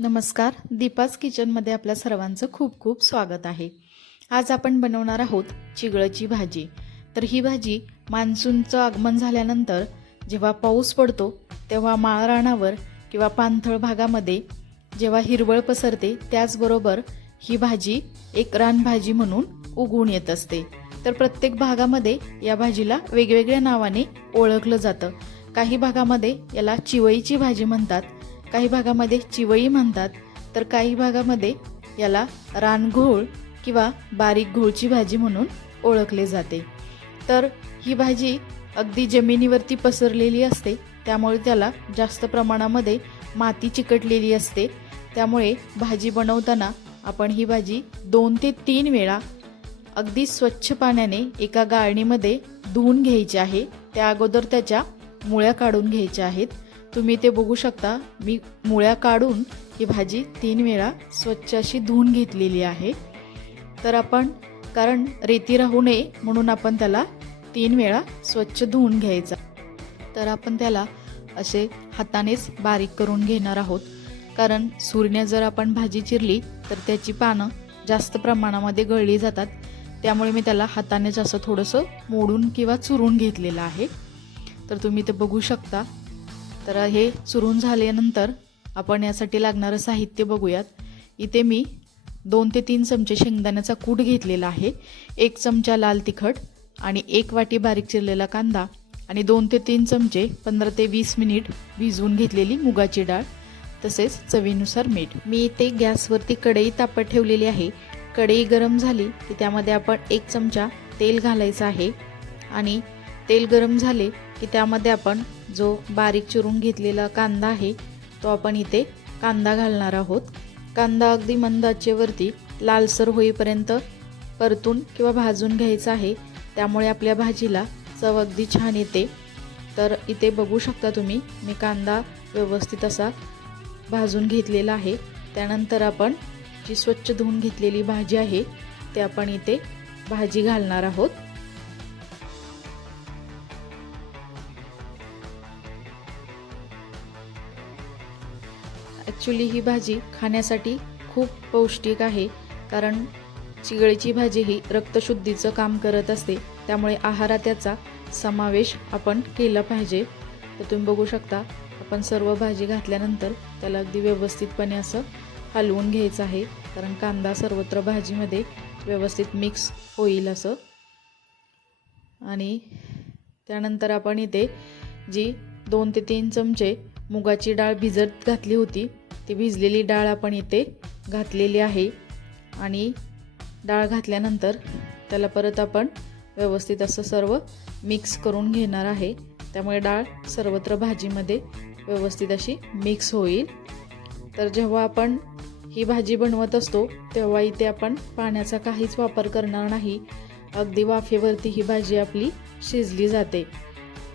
नमस्कार. दीपाज किचनमध्ये आपल्या सर्वांचं खूप खूप स्वागत आहे. आज आपण बनवणार आहोत चिगळची भाजी. तर ही भाजी मान्सूनचं आगमन झाल्यानंतर जेव्हा पाऊस पडतो तेव्हा माळरानावर किंवा पाणथळ भागामध्ये जेव्हा हिरवळ पसरते त्याचबरोबर ही भाजी एक रानभाजी म्हणून उगवून येत असते. तर प्रत्येक भागामध्ये या भाजीला वेगवेगळ्या नावाने ओळखलं जातं. काही भागामध्ये याला चिवईची भाजी म्हणतात काही भागामध्ये चिवई म्हणतात तर काही भागामध्ये याला रानघोळ किंवा बारीक घोळची भाजी म्हणून ओळखले जाते. तर ही भाजी अगदी जमिनीवरती पसरलेली असते त्यामुळे त्याला जास्त प्रमाणामध्ये माती चिकटलेली असते. त्यामुळे भाजी बनवताना आपण ही भाजी दोन ते तीन वेळा अगदी स्वच्छ पाण्याने एका गाळणीमध्ये धुवून घ्यायची आहे. त्या अगोदर त्याच्या मुळ्या काढून घ्यायच्या आहेत. तुम्ही ते बघू शकता. मी मुळ्या काढून ही भाजी तीन वेळा स्वच्छ अशी धुवून घेतलेली आहे. तर आपण कारण रेती राहू नये म्हणून आपण त्याला तीन वेळा स्वच्छ धुवून घ्यायचा. तर आपण त्याला असे हातानेच बारीक करून घेणार आहोत. कारण सूर्य जर आपण भाजी चिरली तर त्याची पानं जास्त प्रमाणामध्ये गळली जातात. त्यामुळे मी त्याला हातानेच असं थोडंसं मोडून किंवा चुरून घेतलेलं आहे. तर तुम्ही ते बघू शकता. तर हे चुरून झाल्यानंतर आपण यासाठी लागणारं साहित्य बघूयात. इथे मी दोन ते तीन चमचे शेंगदाण्याचा कूट घेतलेला आहे. एक चमचा लाल तिखट आणि एक वाटी बारीक चिरलेला कांदा आणि दोन ते तीन चमचे पंधरा ते वीस मिनिट भिजवून घेतलेली मुगाची डाळ तसेच चवीनुसार मीठ. मी इथे गॅसवरती कढई तापत ठेवलेली आहे. कढई गरम झाली की त्यामध्ये आपण एक चमचा तेल घालायचं आहे आणि तेल गरम झाले की त्यामध्ये आपण जो बारीक चिरून घेतलेला कांदा आहे तो आपण इथे कांदा घालणार आहोत. कांदा अगदी मंद आचेवरती लालसर होईपर्यंत परतून किंवा भाजून घ्यायचा आहे. त्यामुळे आपल्या भाजीला चव अगदी छान येते. तर इथे बघू शकता तुम्ही मी कांदा व्यवस्थित असा भाजून घेतलेला आहे. त्यानंतर आपण जी स्वच्छ धुवून घेतलेली भाजी आहे ते आपण इथे भाजी घालणार आहोत. ॲक्च्युली ही भाजी खाण्यासाठी खूप पौष्टिक आहे कारण चिगळीची भाजी ही रक्तशुद्धीचं काम करत असते. त्यामुळे आहारात त्याचा समावेश आपण केला पाहिजे. तर तुम्ही बघू शकता आपण सर्व भाजी घातल्यानंतर त्याला अगदी व्यवस्थितपणे असं हलवून घ्यायचं आहे कारण कांदा सर्वत्र भाजीमध्ये व्यवस्थित मिक्स होईल असं. आणि त्यानंतर आपण इथे जी दोन ते तीन चमचे मुगाची डाळ भिजत घातली होती ती भिजलेली डाळ आपण इथे घातलेली आहे. आणि डाळ घातल्यानंतर त्याला परत आपण व्यवस्थित असं सर्व मिक्स करून घेणार आहे. त्यामुळे डाळ सर्वत्र भाजीमध्ये व्यवस्थित अशी मिक्स होईल. तर जेव्हा आपण ही भाजी बनवत असतो तेव्हा इथे आपण पाण्याचा काहीच वापर करणार नाही. अगदी वाफेवरती ही भाजी आपली शिजली जाते.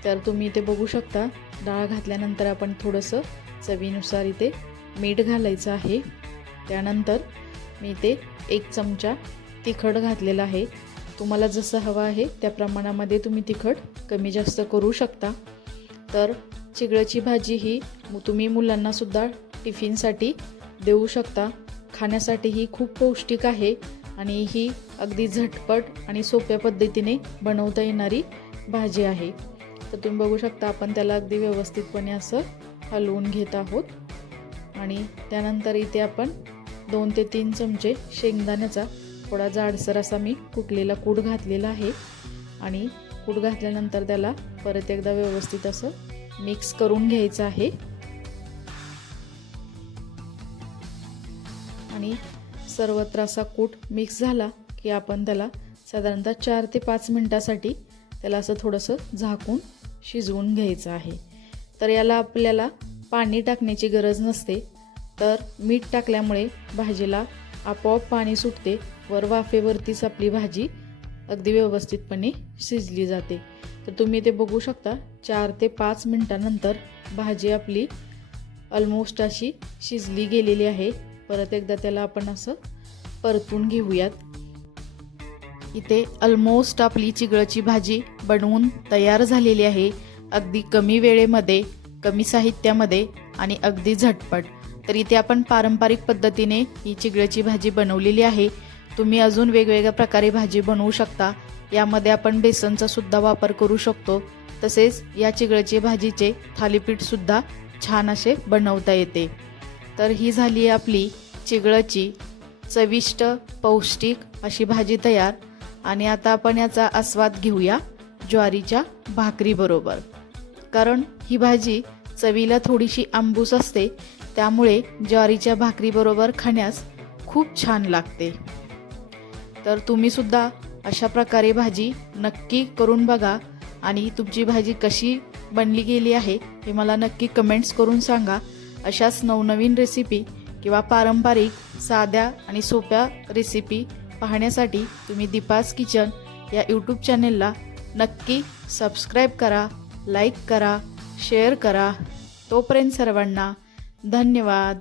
तर तुम्ही इथे बघू शकता डाळ घातल्यानंतर आपण थोडंसं चवीनुसार इथे मीठ घालायचं आहे. त्यानंतर मी ते एक चमचा तिखट घातलेला आहे. तुम्हाला जसं हवं आहे त्या प्रमाणामध्ये तुम्ही तिखट कमी जास्त करू शकता. तर चिगळ्याची भाजी ही तुम्ही मुलांनासुद्धा टिफिनसाठी देऊ शकता. खाण्यासाठी ही खूप पौष्टिक आहे आणि ही अगदी झटपट आणि सोप्या पद्धतीने बनवता येणारी भाजी आहे. तर तुम्ही बघू शकता आपण त्याला अगदी व्यवस्थितपणे असं हलवून घेत आहोत. आणि त्यानंतर इथे आपण दोन ते तीन चमचे शेंगदाण्याचा थोडा जाडसर असा मी कुटलेला कूट घातलेला आहे. आणि कूट घातल्यानंतर त्याला परत एकदा व्यवस्थित असं मिक्स करून घ्यायचं आहे. आणि सर्वत्र असा कूट मिक्स झाला की आपण त्याला साधारणतः चार ते पाच मिनटासाठी त्याला असं थोडंसं झाकून शिजवून घ्यायचं आहे. तर याला आपल्याला पाणी टाकण्याची गरज नसते. तर मीठ टाकल्यामुळे भाजीला आपोआप पाणी सुटते वर वाफेवरतीच आपली भाजी अगदी व्यवस्थितपणे शिजली जाते. तर तुम्ही ते बघू शकता चार ते पाच मिनटानंतर भाजी आपली ऑलमोस्ट अशी शिजली गेलेली आहे. परत एकदा त्याला आपण असं परतून घेऊयात. इथे ऑलमोस्ट आपली चिगळची भाजी बनवून तयार झालेली आहे. अगदी कमी वेळेमध्ये कमी साहित्यामध्ये आणि अगदी झटपट. तर इथे आपण पारंपरिक पद्धतीने ही चिगळ्याची भाजी बनवलेली आहे. तुम्ही अजून वेगवेगळ्या प्रकारे भाजी बनवू शकता. यामध्ये आपण बेसनचा सुद्धा वापर करू शकतो. तसेच या चिगळ्याची भाजीचे थालीपीठसुद्धा छान असे बनवता येते. तर ही झाली आहे आपली चिगळाची चविष्ट पौष्टिक अशी भाजी तयार. आणि आता आपण याचा आस्वाद घेऊया ज्वारीच्या भाकरीबरोबर. कारण ही भाजी चवीला थोडीशी आंबूस असते त्यामुळे ज्वारीच्या भाकरीबरोबर खाण्यास खूप छान लागते. तर तुम्हीसुद्धा अशा प्रकारे भाजी नक्की करून बघा आणि तुमची भाजी कशी बनली गेली आहे हे मला नक्की कमेंट्स करून सांगा. अशाच नवनवीन रेसिपी किंवा पारंपरिक साध्या आणि सोप्या रेसिपी पाहण्यासाठी तुम्ही दीपास किचन या यूट्यूब चॅनेलला नक्की सबस्क्राईब करा. लाईक करा शेअर करा. तोपर्यंत सर्वांना धन्यवाद.